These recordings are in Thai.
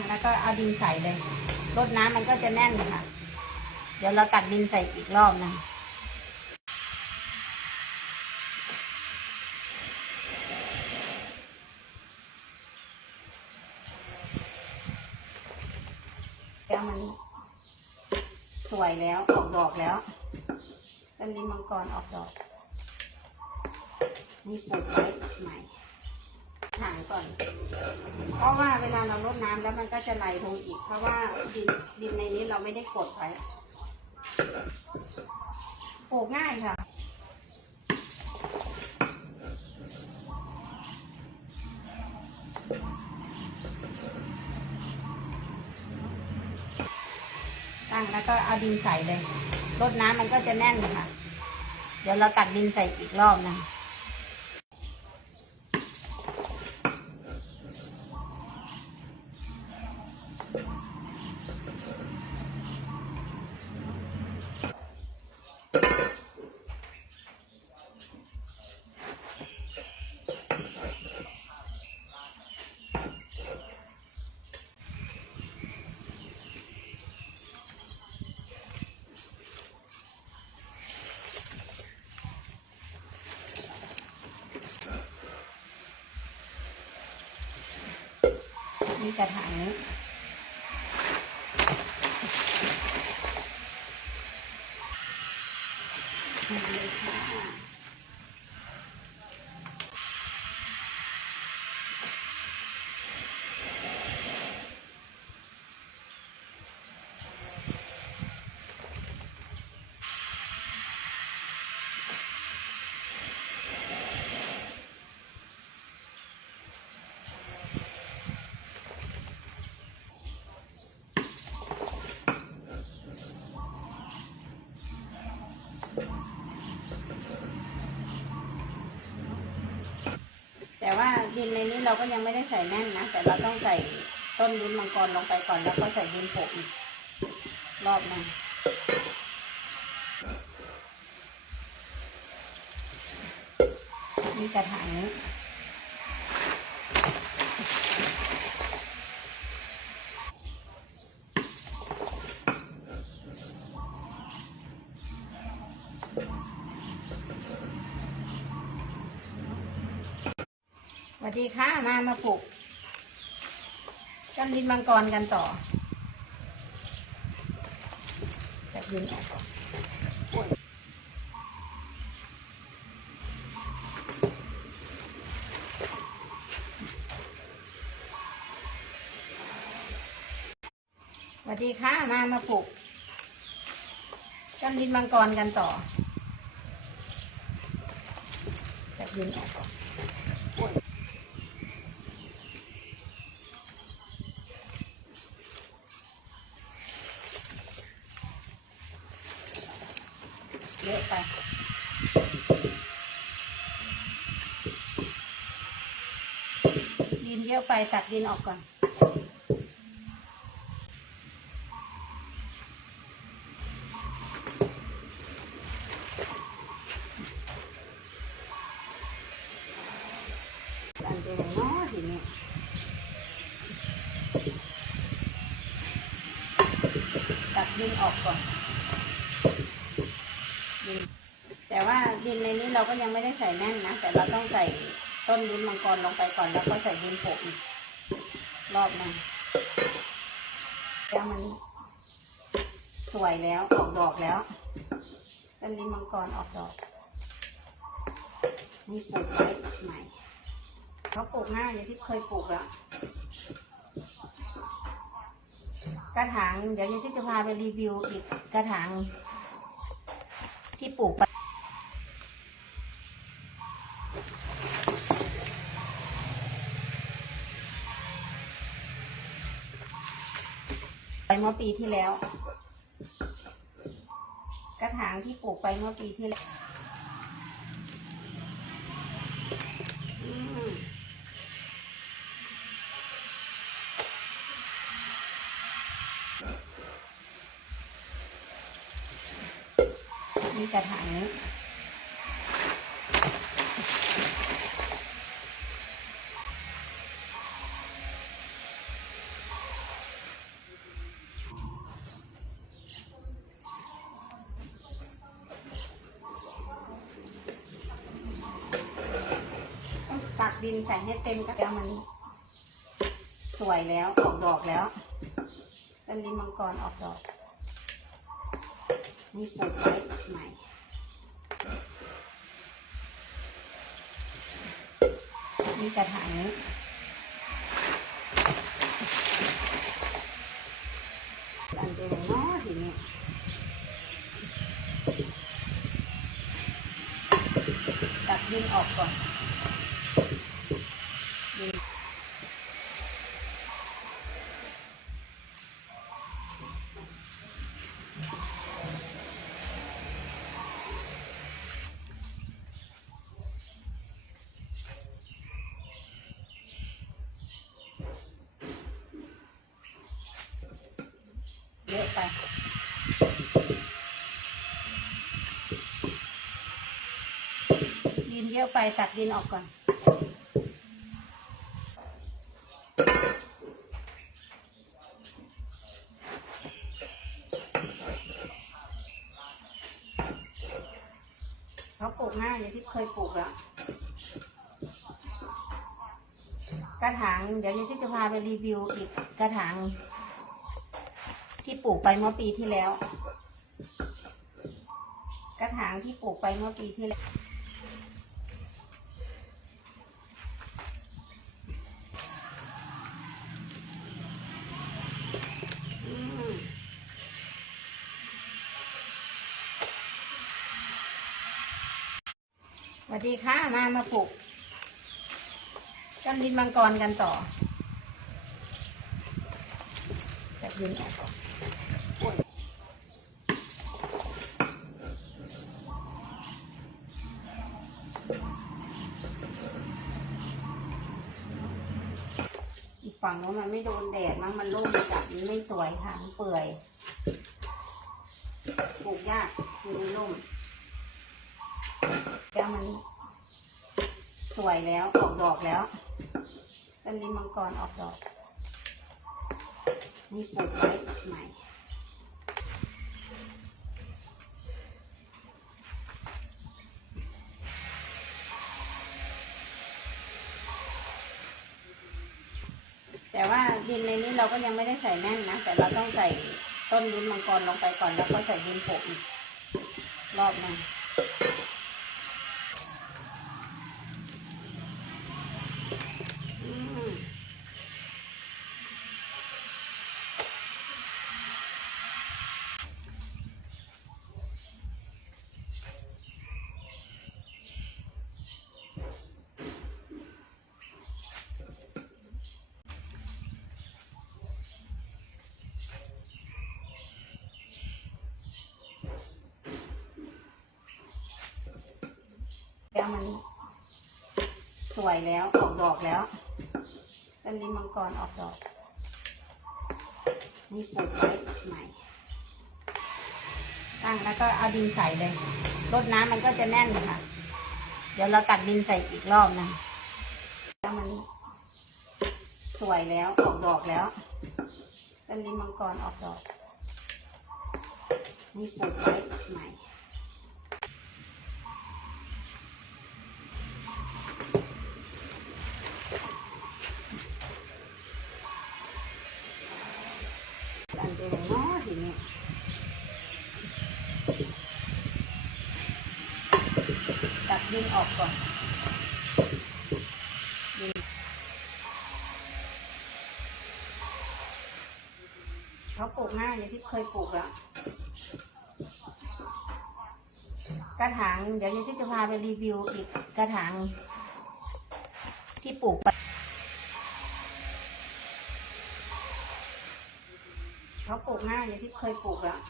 งแล้วก็เอาดินใส่เลยรดน้ำมันก็จะแน่นค่ะ เดี๋ยวเราตักดินใส่อีกรอบนะแล้วมันสวยแล้วออกดอกแล้วต้นลิ้นมังกรออกดอก นี่ปลูกไว้ใหม่ ถางก่อน เพราะว่าเวลาเรารดน้ำแล้วมันก็จะไหลลงอีก เพราะว่าดินดินในนี้เราไม่ได้กดไว้ปลูกง่ายค่ะตั้งแล้วก็เอาดินใส่เลยรดน้ำมันก็จะแน่นค่ะ เดี๋ยวเราตักดินใส่อีกรอบนะ นี่กระถางนี้ค่ะ แต่ว่าดินในนี้เราก็ยังไม่ได้ใส่แน่นนะ แต่เราต้องใส่ต้นลิ้นมังกรลงไปก่อนแล้วก็ใส่ดินโปะอีกรอบหนึงนี่กระถางนี้ วัสดีค่ะ มามาปลูกกันดินมังกรกันต่อจับดินออกก่อนโอ้ยสวัสดีค่ะ มามาปลูกกันดินมังกรกันต่อจับดินออกก่อนโอ้ย เยอะไป ดินเยอะไปตักดินออกก่อน อันเดียวเนาะทีนี้ตักดินออกก่อนดินแต่ว่าดินในนี้เราก็ยังไม่ได้ใส่แน่นนะ แต่เราต้องใส่ ต้นลิ้นมังกรลงไปก่อนแล้วก็ใส่ดินโปะอีกรอบนึงแล้วมันสวยแล้วออกดอกแล้วต้นลิ้นมังกรออกดอก นี่ปลูกไว้ใหม่เขาปลูกง่ายอย่างที่เคยปลูกแล้วกระถางเดี๋ยวยายที่จะพาไปรีวิวอีกกระถางที่ปลูกไป ไปเมื่อปีที่แล้ว กระถางที่ปลูกไปเมื่อปีที่แล้วมนี่กระถางนี้ ดินใส่ให้เต็มก็แล้วมัน สวยแล้วออกดอกแล้วต้นลิ้นมังกรออกดอก นี่ปลูกไว้ใหม่นี่กระถางนี้อันเดียวเนาะทีนี้ตัดดินออกก่อน เยอะไปดินเยอะไปตัดดินออกก่อนเขาปลูกง่ายอย่างที่เคยปลูกแล้วกระถาง เดี๋ยวยายที่จะพาไปรีวิวอีกกระถาง ปลูกไปเมื่อปีที่แล้ว กระถางที่ปลูกไปเมื่อปีที่แล้วสวัสดีค่ะ มามาปลูกต้นดินมังกรกันต่อจับ ดินออกอีกฝั่งนู้นมันไม่โดนแดดมั้งมันร่มจับมันไม่สวยค่ะมันเปื่อยปลูกยากอยู่ในร่มแล้วมันสวยแล้วออกดอกแล้วต้นลิ้นมังกรออกดอก นี่ปลูกไว้ใหม่แต่ว่าดินในนี้เราก็ยังไม่ได้ใส่แน่นนะ แต่เราต้องใส่ต้นลิ้นมังกรลงไปก่อนแล้วก็ใส่ดินโปะอีกรอบหนึงอืม แล้วมันสวยแล้วออกดอกแล้วต้นลิ้นมังกรออกดอก นี่ปลูกไว้ใหม่ ตั้งแล้วก็เอาดินใส่เลยรดน้ำมันก็จะแน่นค่ะ เดี๋ยวเราตักดินใส่อีกรอบนะแล้วมันสวยแล้วออกดอกแล้วต้นลิ้นมังกรออกดอก นี่ปลูกไว้ใหม่ ดินออกก่อนดินเขาปลูกง่ายอย่างที่เคยปลูกแล้วกระถางเดี๋ยวยายที่จะพาไปรีวิวอีกกระถางที่ปลูกไปเขาปลูกง่ายอย่างที่เคยปลูกแล้ว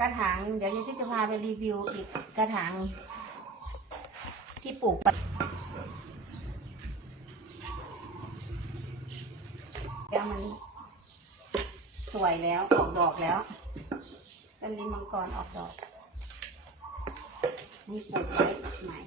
กระถางเดี๋ยวยายที่จะพาไปรีวิวอีกกระถางที่ปลูกไปแล้วมันสวยแล้วออกดอกแล้วต้นลิ้นมังกรออกดอก นี่ปลูกไว้ใหม่